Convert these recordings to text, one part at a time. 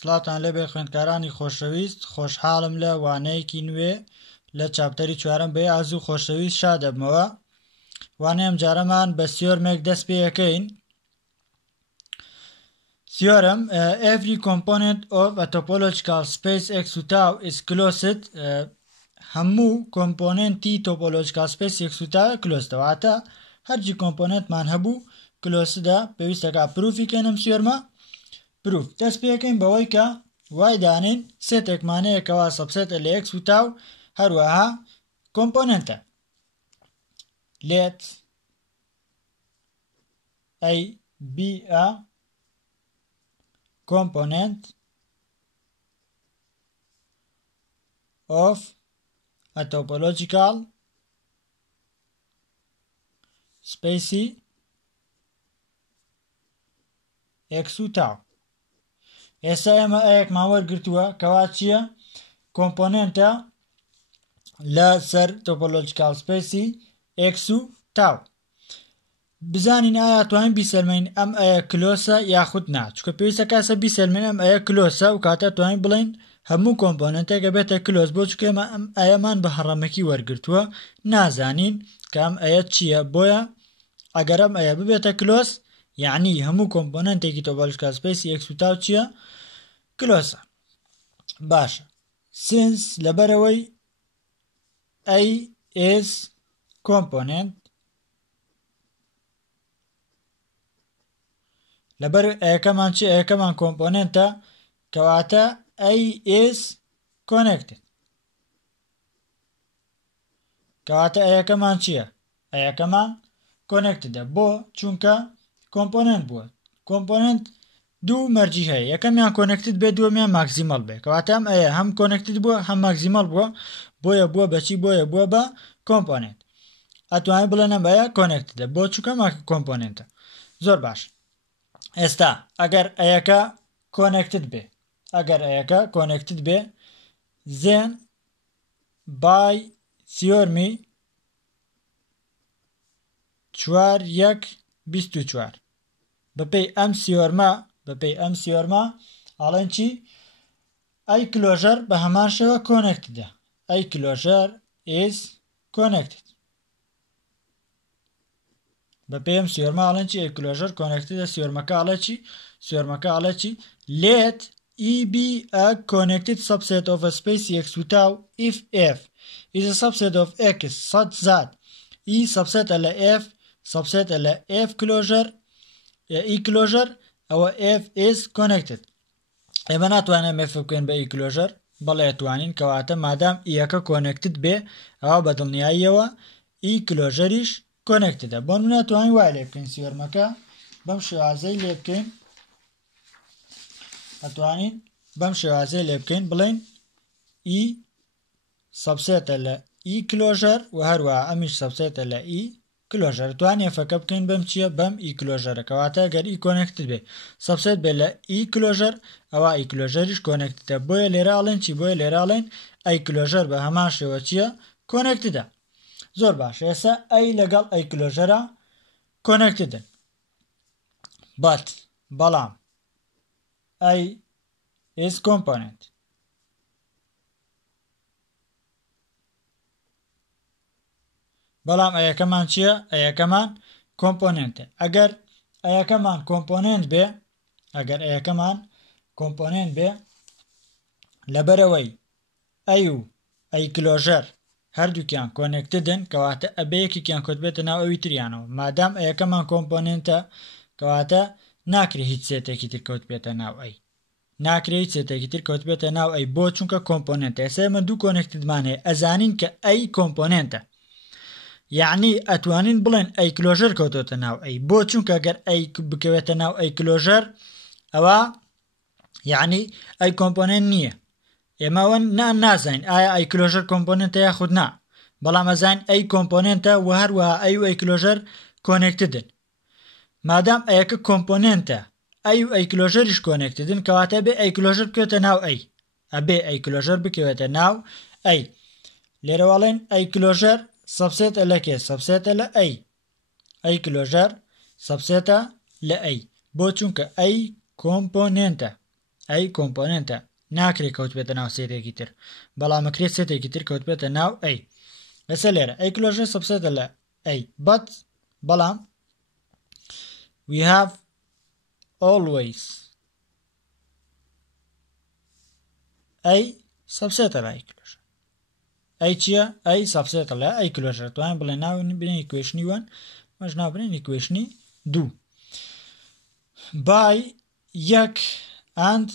سڵاتان لەبێ خوێندکارانی خۆشەویست، خۆشحاڵم لە وانەیەکی نوێ لە چاپتەری چوارەم بە ئازوو خۆشەویست شادەبمەوە. وانەیە ئەم جارەمان بە سیۆرمێک دەست پێ یەکەین. Theorem, every component of a topological space X و tau is closed. هەموو کۆمپۆنێنتی topological space X و tau closed. واتە هەرچی کۆمپۆنێنتمان هەبوو closed پێویستەکە پروفیکەن ئەم سیۆرمە. پروف دەست پێکەین بەوەی کە وای دانین سێتێکمانەیەکەوە سەبسێتە لە X و tau هەروەها کۆمپۆنێنتە. Let A be a component of a topological space X و tau. ئێستا ئێمە ئەیەکمان وەرگرتووە کەوا چییە؟ کۆمپۆنێنتە لە سەر تۆپۆلۆجیکال سپێسی X و tau. بزانین ئایا توانین بیسەلمین ئەم ئەیە کلۆسە یاخود نا، چونکە پێویستە کاسە بیسەلمین ئەم ئەیە کلۆسە و کاتە توانین بڵین هەموو کۆمپۆنێنتێکە بێتە کلۆس، بۆ چونکە ئێمە ئەم ئەیەمان بە هەڕەمەکی وەرگرتووە نازانین کە ئەم ئەیە چییە، بۆیە ئەگەر ئەم ئەیە ببێتە کلۆس یعنی هەموو کۆمپۆنێنتێکی تۆپۆلۆجیکال سپێسی X و tau چییە؟ کلۆسە. باشە، since لەبەرەوەی A is component لەبەر ئەیەکەمان چی؟ ئەیەکەمان کۆمپۆنێنتە کەواتە A is connected. کەواتە ئەیەکەمان چییە؟ ئەیەکەمان کۆنێکتدە. بۆ چونکە کۆمپۆنێنت بووە. کۆمپۆنێنت دوو مەرجی هەیە، یەکەمیان کۆنێکتد بێ، دووەمیان ماکزیمەڵ بێ. کەواتە ئەم ئەیە هەم کۆنێکتد بووە هەم ماکزیمەڵ بووە، بۆیە بووە بەچی؟ بۆیە بووە بە کۆمپۆنێنت. ئەتوانین بڵێن ئەم ئەیە کۆنێکتدە بۆ چونکە کۆمپۆنێنتە. زۆر باش. ئێستا ئەگەر ئەیەکە کۆنێکتد بێ، ئەگەر ئەیەکە کۆنێکتد بێ then by theorem 4.1.24 بەپێی ئەم سیۆرمە ئاڵێن چی؟ ئەی کلۆژەر بە هەمان شێوە کۆنێکتدە. ئەی کلۆژەر is connected. بەپێی ئەم سیۆرمە ئاڵێن چی؟ ئەی کلۆژەر کۆنێکتدە. سیۆرمەکە ئاڵێ چی؟ سیۆرمەکە ئاڵێ چی؟ let E be a connected subset of a space X و tau if F is a subset of X such that E subset لە F subset لە F closure E closure ئەوە F is connected. ئێمە ناتوانین F بکەین بە E closure، بەڵێ توانین، کەواتە مادام ئیەکە کۆنێکتد بێ ئەوە بە دڵنیاییەوە E closureیش کۆنێکتدە. بۆ ناتوانین وای لێ بکەین سیۆرمەکە بەم شێوازەی لێ بکەین، ئەتوانین بەم شێوازەی لێ بکەین بڵێن E سەبسێتە لە E closure و هەروەها ئەمیش سەبسێتە لە E closure. توانین ئێفەکە بکەین بەم چییە؟ بەم E closure. کەواتە گەر E کۆنێکتد بێ سەبسێت بێ لە E closure ئەوە E closureیش کۆنێکتدە. بۆیە لێرە ئاڵێن چی؟ بۆیە لێرە ئاڵێن ئەی کلۆژەر بە هەمان شێوە چییە؟ کۆنێکتدە. زۆر باش. ئێستا ئەی لەگەڵ ئەی کلۆژەرە کۆنێکتدن. بەڵام ئەی is component. بەڵام ئەیەکەمان چییە؟ ئەیەکەمان کۆمپۆنێنتە. ئەگەر ئەیەکەمان کۆمپۆنێنت بێ لەبەرەوەی ئەی و ئەی کلۆژەر هەردووکیان کۆنێکتدن، کەواتە ئەبەیەکێکیان کۆت بێتە ناو ئەوی تریانەوە. مادام ئەیەکەمان کۆمپۆنێنتە کەواتە ناکرێت هیچ سێتێکی تر کەوت بێتە ناو ئەی. ناکرێت سێتێکی تر کەوت بێتە ناو ئەی بۆ چونکە کۆمپۆنێنتە. ئێستا ئێمە دوو کۆنێکتدمان هەیە، ئەزانین کە ئەی کۆمپۆنێنتە، یعنی ئەتوانین بڵێن ئەی کلۆژەر کەوتۆتە ناو ئەی، بۆ چونکە گەر ئەی بکەوێتە ناو ئەی کلۆژەر ئەوە یعنی ئەی کۆمپۆنێنت نییە. ئێمەوە نازانین ئایا ئەی کلۆژەر کۆمپۆنێنتە یاخود نا، بەڵام ئەزانین ئەی کۆمپۆنێنتە و هەروەها ئەی و ئەی کلۆژەر کۆنێکتدن. مادام ئەیەکە کۆمپۆنێنتە ئەی و ئەی کلۆژەریش کۆنێکتدن، کەواتە بێ ئەی کلۆژەر بکەوێتە ناو ئەی، ئەبێ ئەی کلۆژەر بکەوێتە ناو ئەی. لێرەواڵێن ئەی کلۆژەر سەبسێتە لە کێ؟ سەبسێتە لە ئەی. ئەی کلۆژەر سەبسێتە لە ئەی بۆ چونکە ئەی کۆمپۆنێنتە. ئەی کۆمپۆننتە ناکرێت کەوت بێتە ناو سێتێکی تر بەڵام ئەکرێت سێتێکی تر کەوت بێتە ناو ئەی لەسەر لێرە ئەی کلۆژە سەبسێتە لە ئەی بەڵام we have always ئەی سەبسێتە لە ئەی کلۆژە ئەی چییە؟ ئەی سەبسێتە لە ئەی کلۆژە توانین بڵێ ناوی بنێنی کوێشنی وەن مەش ناو بنێنی کوێشنی دوو by یەک and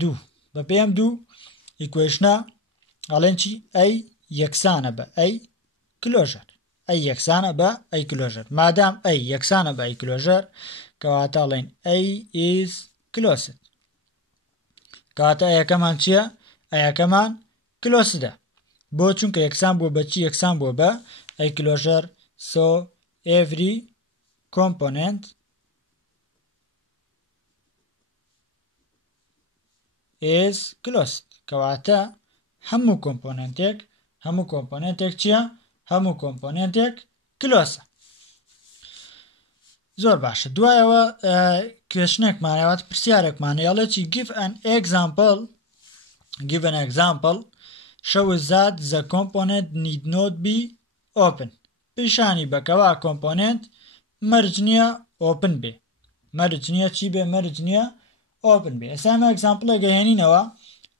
دوو بە پێم دوو ئیکوێشنە ئەڵێن چی ئەی یەکسانە بە ئەی کلۆژەر ئەی یەکسانە بە ئەی کلۆژەر مادام ئەی یەکسانە بە ئەی کلۆژەر کەواتە ئەڵێن ئەی is closed کەواتە ئەیەکەمان چییە؟ ئەیەکەمان کلۆسدە بۆ چونکە یەکسان بووە بە چی یەکسان بووە بە ئەی کلۆژەر so every component is closed کەواتە هەموو کۆمپۆننتێک چییە؟ هەموو کۆمپۆننتێک کلۆسە زۆر باشە دوایەوە کوێشنێکمانەوەت پرسیارێکمانەیەڵێ چی give an example shows that the component need not be open پیشانی بەکەوا کۆمپۆننت مەرج نییە ئۆپن بێ مەرج نییە چی بێ مەرج نییە ئۆپن بێ ئێستا ئەمە ئەگزامپڵێکە هێنینەوە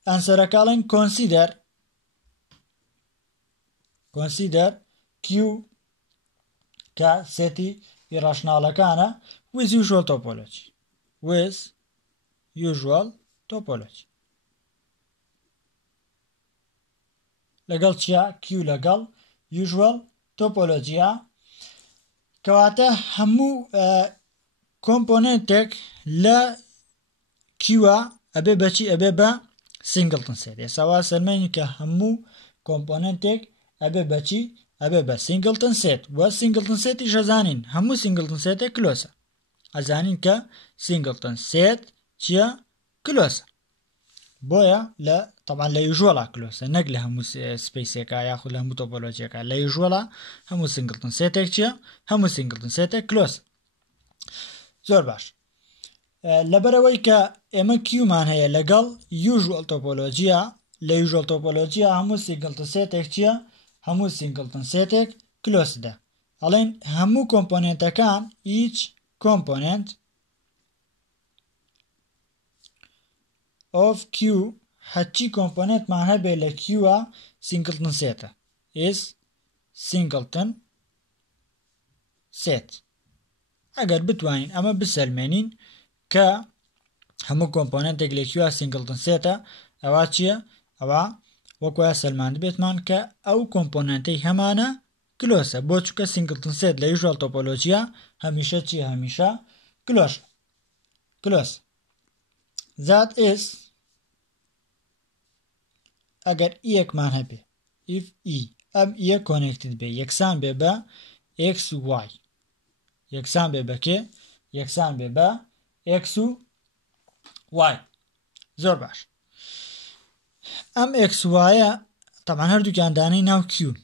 ئەنسەرەکەڵێن consider q کە سێتی ئیڕاشناڵەکانە with usual topology لەگەڵ چیا q لەگەڵ usual topology کەواتە هەموو کۆمپۆننتێک لە کیوە ئەبێ بەچی ئەبێ بە سینگلتن سێت ئێساوا سەرمێنی کە هەموو کۆمپۆننتێک ئەبێ بەچی ئەبێ بە سینگلتن سێت وە سینگلتن سێتی شەزانین هەموو سینگلتن سێتێک کلۆسە ئەزانین کە سینگلتن سێت چییە کلۆسە بۆیە لە طبعا لە یوژوەڵا کلۆسە نەک لە هەموو سپیسێکە یاخود لە هەموو تۆپۆلۆجیەکە لە یوژوەڵا هەموو سینگلتن سێتێک چییە هەموو سینگلتن سێتێک کلۆسە زۆر باش لەبەرەوەی کە ئێمە کیومان هەیە لەگەڵ یوژوەل تۆپۆلۆجیە لە یوژوەل تۆپۆلۆجیە هەموو سینگلتن سێتێک چییە هەموو سینگلتن سێتێک کلۆسدە ئەڵێن هەموو کۆمپۆننتەکان each component of q هەچی کۆمپۆننتمان هەبێ لە کیوە سینگلتن سێتە is singleton set ئەگەر بتوانین ئەمە بسەلمێنین کە هەموو کۆمپۆننتێک لە کیوە سینگلتن سێتە ئەوە چییە؟ ئەوە وەکوە سەلمان دەبێتمان کە ئەو کۆمپۆننتەی هەمانە کلۆسە بۆ چونکە سینگلتن سێت لە یوژوەل تۆپۆلۆجیە هەمیشە چیە هەمیشە کلۆس that is ئەگەر ئیەکمان هەبێ if ئەم ئیە کۆنێکتد بێ یەکسان بێ بە x y یەکسان بێ بە کێ یەکسان بێ بە x و y زۆر باش ئەم x yە طبعا هەردووکیان دانەی ناو کیون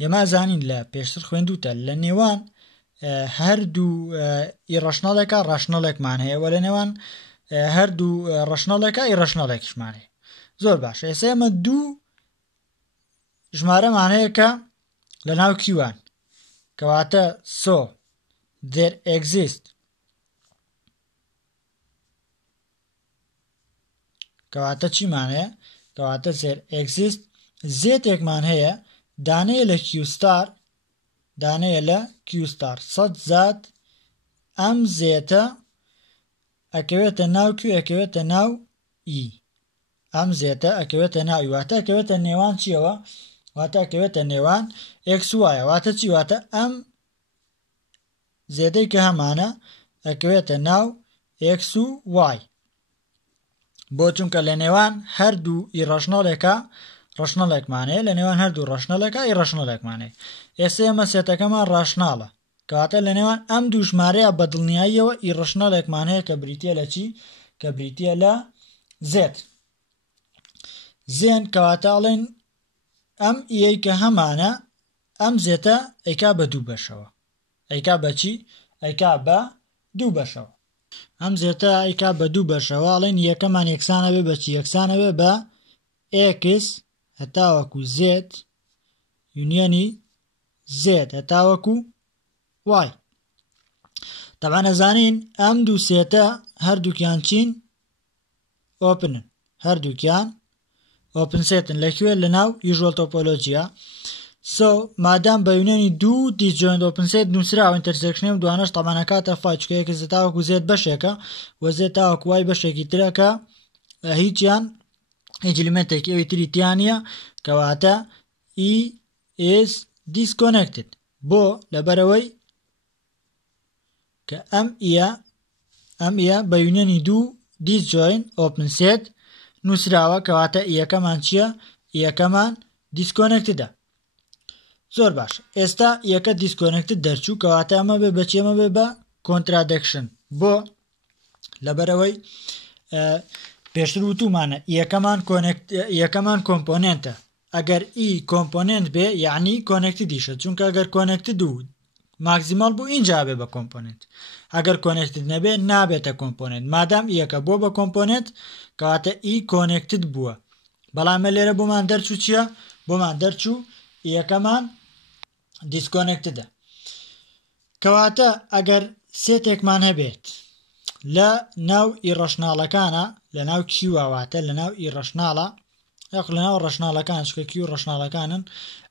ئێمە زانین لە پێشتر خوێندوتە لە نێوان هەردوو ئیڕەشنەڵێکە ڕاشنەڵێکمان هەیە وە لە نێوان هەردوو ڕەشنەڵێکە ئیڕەشنەڵێکیشمان هەیە زۆر باش ئێستا ئێمە دوو ژمارەمان هەیە کە لە ناو کیوان کەواتە so there exist کەواتە چیمان هەیە کەواتە there exist زێتێکمان هەیە دانەیە لە کیوستار سەد زات ئەم زێتە ئەکەوێتە ناو کیو ئەکەوێتە ناو ئی ئەم زێتە ئەکەوێتە ناو ئی واتە ئەکەوێتە نێوان چیەوە واتە ئەکەوێتە نێوان x y واتە چی واتە ئەم زێدەی کە هەمانە ئەکەوێتە ناو x و y بۆ چونکە لە نێوان هەردوو ئیڕەشنەڵێکە ڕەشنەڵێکمانەیە لە نێوان هەردوو ڕەشنەڵێکە ئیڕەشنەڵێکمانەیە ئێستا ئێمە سێتەکەمان ڕاشناڵە کەواتە لە نێوان ئەم دوو ژمارەیە بەدڵنیاییەوە ئیڕەشنەڵێکمان هەیە کە بریتیە لە چی کە بریتیە لە زێت زێن کەواتەڵێن ئەم ئیەی کە هەمانە ئەم زێتە ئەیکا بە دوو بەشەوە ئەیکا بە چی ئەیکا بە دوو بەشەوە ئەم زێتە ئیکا بە دوو بەشەوە ئەڵێن یەکەمان یەکسانە بێ بە چی یەکسانە بێ بە x هەتاوەکو z یونیەنی z هەتاوەکو y. طبعا ئەزانین ئەم دوو سێتە هەردووکیان چین ئۆپنن، هەردووکیان ئۆپن سێتن لەکوێ لەناو usual topology. مادام بە یونیەنی دوو disjoint open set نووسراوە ئینتەرسێکشنی ئەم دوانەش طبعا ئەکاتە فای چونکە x هەتاوەکو z بەشێکە و z هەتاوەکو y بەشێکی ترەکە هیچیان هیچ ئلیمێنتێکی ئەوی تری تیان نییە کەواتە e is disconnected بۆ لەبەرەوەی کە ئەم ئیە بە یونیەنی دوو disjoint open set نووسراوە کەواتە یەکەمان چییە؟ یەکەمان disconnectedە. زۆر باش، ئێستا یەکە disconnected دەرچوو کەواتە ئەمە بێ بە چی؟ ئەمە بێ بە contradiction بۆ لەبەرەوەی پێشتر وتومانە یەکەمان کۆمپۆنێنتە، ئەگەر ئی کۆمپۆنێنت بێ یعنی کۆنێکتیدیشە، چونکە ئەگەر کۆنێکتد و ماکزیمال بوو اینجا بێ بە کۆمپۆنێنت، ئەگەر کۆنێکتد نەبێ نابێتە کۆمپۆنێنت. مادام یەکە بۆ بە کۆمپۆنێنت کەواتە ئی کۆنێکتد بووە، بەڵام لێرە بۆمان دەرچوو چییە؟ بۆمان دەرچوو یەکەمان دیسکۆنێکتدە. کەواتە ئەگەر سێتێکمان هەبێت لە ناو ئیڕەشناڵەکانە لە ناو کیوواتە لە ناو ئیڕەشناڵە یاخ لە ناو ڕەشناڵەکان چکە کیو ڕەشناڵەکانن،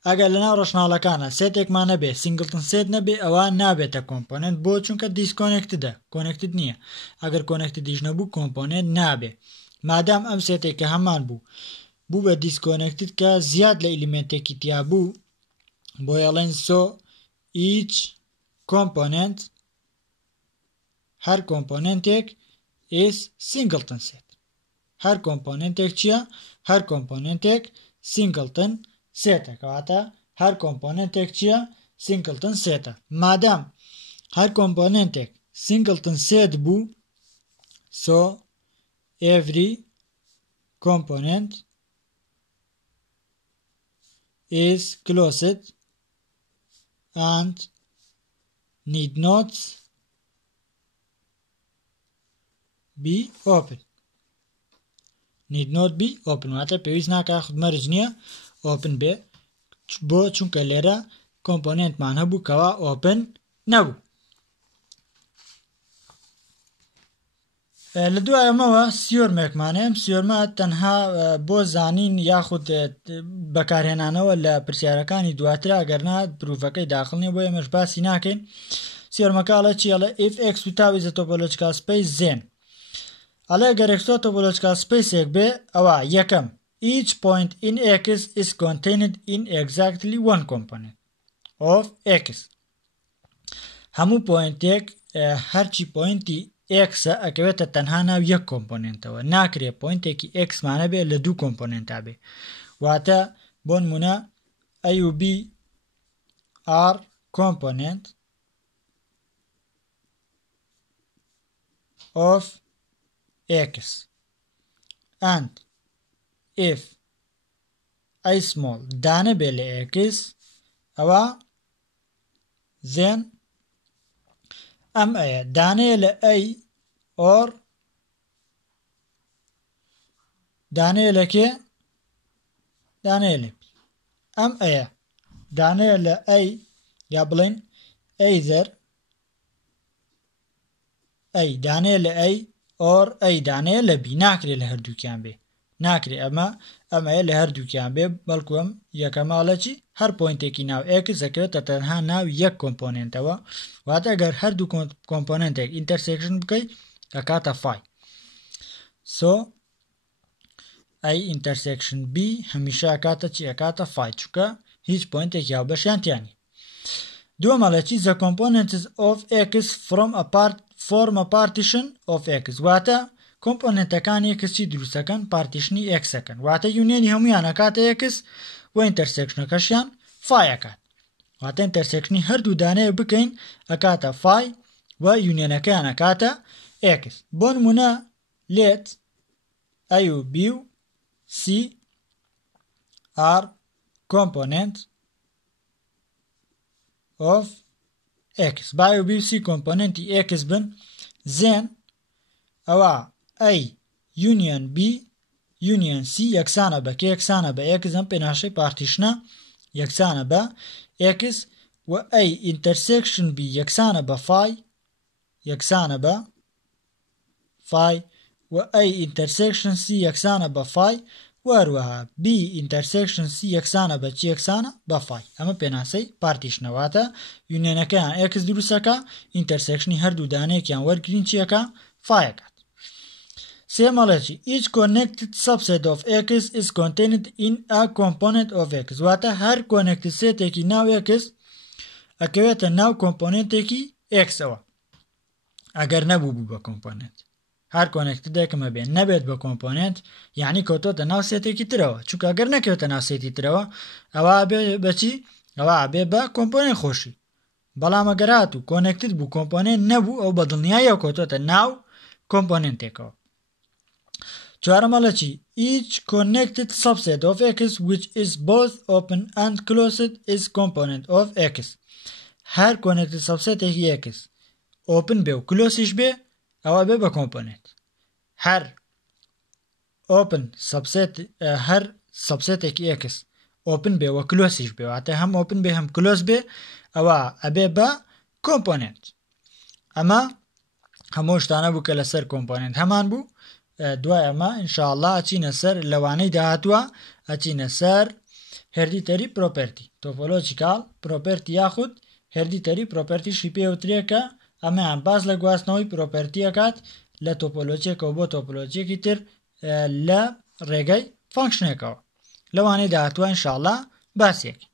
ئەگەر لە ناو ڕەشناڵەکانە سێتێکمان نەبێ سینگلتن سێت نەبێ ئەوە نابێتە کۆمپۆنێنت بۆ چونکە دیسکۆنێکتدە، کۆنێکتد نییە. ئەگەر کۆنێکتدیش نەبوو کۆمپۆنێنت نابێ. مادام ئەم سێتێکە هەمان بوو بە دیسکۆنێکتد کە زیاد لە ئلیمێنتێکی تیا بوو بۆ یاڵێن each component هەر کۆمپۆنێنتێک is singleton set. هەر کۆمپۆنێنتێک چییە؟ هەر کۆمپۆنێنتێک سینگلتن سێتە، کەواتە هەر کۆمپۆنێنتێک چییە؟ سینگلتن سێتە. مادام هەر کۆمپۆنێنتێک سینگلتن سێت بوو every component is closed and need not be open. need not be open واتە پێویست ناکە خودمەرج نییە open بێ بۆ چونکە لێرە کۆمپۆنێنتمان هەبوو کەوا open نەبوو. لە دوای ئەمەوە سیۆرمێکمانێ، ئەم سیۆرمە تەنها بۆ زانین یاخود بەکارهێنانەوە لە پرسیارەکانی دواترا ئەگەرنا پروفەکەی داخل نیە بۆ ئێمەش باسی ناکەین. سیۆرمەکەڵە چیەڵە if x without is a topological space then ئەڵێ ئەگەر x topological spaceێک بێ ئەوە یەکەم each point in x is contained in exactly one component of x. هەموو پۆینتێک هەرچی پۆینتی x ئەکەوێتە تەنها ناو یەک کۆمپۆنێنتەوە، ناکرێت پۆینتێکی x مانە بێ لە دوو کۆمپۆنێنتا بێ. واتە بۆ نمونە a و b are component of x and if a small دانە بێ لە x ئەوە then ئەم ئەیە دانەیە لە A or دانەیە لە کێ؟ دانەیە لە B. ئەم ئەیە دانەیە لە A یا بڵێن either A دانەیە لە A or A دانەیە لە B، ناکرێت لە هەردووکیان بێ، ناکرێت ئەمەیە لە هەردووکیان بێ، بەڵکو ئەم یەکەماڵە چی؟ هەر پۆینتێکی ناو x دەکەوێتە تەنها ناو یەک کۆمپۆنێنتەوە، واتە ئەگەر هەردوو کۆمپۆنێنتێک ئینتەرسێکشن بکەی ئەکاتە فای. A intersection B هەمیشە ئەکاتە چی؟ ئەکاتە فای چونکە هیچ پۆینتێکی هاوبەشیان تیانی. دووەمەڵە چی؟ the components of x form a partition of x واتە کۆمپۆنێنتەکانی x چی دروستەکەن؟ پارتیشنی x ئەکەن، واتە یونیەنی هەمویان ئەکاتە x و ئینتەرسێکشنەکەشیان فای ئەکات، واتە ئینتەرسێکشنی هەردوو دانەیە بکەین ئەکاتە فای و یونیەنەکەیان ئەکاتە x. بۆ نمونە لێت A و B و C are component of x. با A و B و C کۆمپۆنێنتی x بن then ئەوە A union B union C یەکسانە بە کە یەکسانە بە x ئەم پێناشەی پارتیشنە یەکسانە بە x و A intersection B یەکسانە بە phi یەکسانە بە phi و A intersection C یەکسانە بە phi و هەروەها B intersection C یەکسانە بە چی یەکسانە بە phi ئەمە پێناسەی پارتیشنەواتە یونیۆنەکەیان x دروستەکە intersection هەردوو دانەیەکیان وەرگرین چیەکە phiەکات سێمەڵێکی each connected subset of x is contained in a component of x واتە هەر connected سێتێکی ناو x ئەکەوێتە ناو کۆمپۆنێنتێکی x ئەوە ئەگەر نەبوو بوو بە کۆمپۆنێنت هەر کۆنێکتدێکمە بێن نەبێت بە کۆمپۆنێنت یعنی کەوتۆتە ناو سێتێکی ترەوە چونکە ئەگەر نەکەوێتە ناو سێتی ترەوە ئەوە بێ بەچی ئەوە بێ بە کۆمپۆنێنت خۆشی بەڵام ئەگەر هاتوو کۆنێکتد بوو کۆمپۆنێنت نەبوو ئەو بەدڵنیاییەوە کەوتۆتە ناو کۆمپۆنێنتێکەوە چوارەمەڵەکی each connected subset of x which is both open and closed is component of x هەر connected subsetێکی x open بێ و closed بێ ئەوە بێ بە کۆمپۆنێنت هەر open subset هەر subsetێکی x open بێ و closed بێ واتە هەم open بێ هەم close بێ ئەوە ئەبێ بە کۆمپۆنێنت ئەمە هەموو شتانە بوو کە لەسەر کۆمپۆنێنت هەمان بوو دوای ئەمە ئینشاءالله ئەچینە سەر لەوانەی داهاتووە ئەچینە سەر هێردیتەری پرۆپەرتی تۆپۆلۆجیکال پرۆپەرتی یاخود هێردیتەری پرۆپەرتیشی پێوترێکە ئەمەیان باس لە گواستنەوەی پرۆپەرتیەکات لە تۆپۆلۆجیەکەوە بۆ تۆپۆلۆجیەکی تر لە ڕێگەی فانکشنێکەوە لەوانەی داهاتووە ئینشاءالله باسیەکە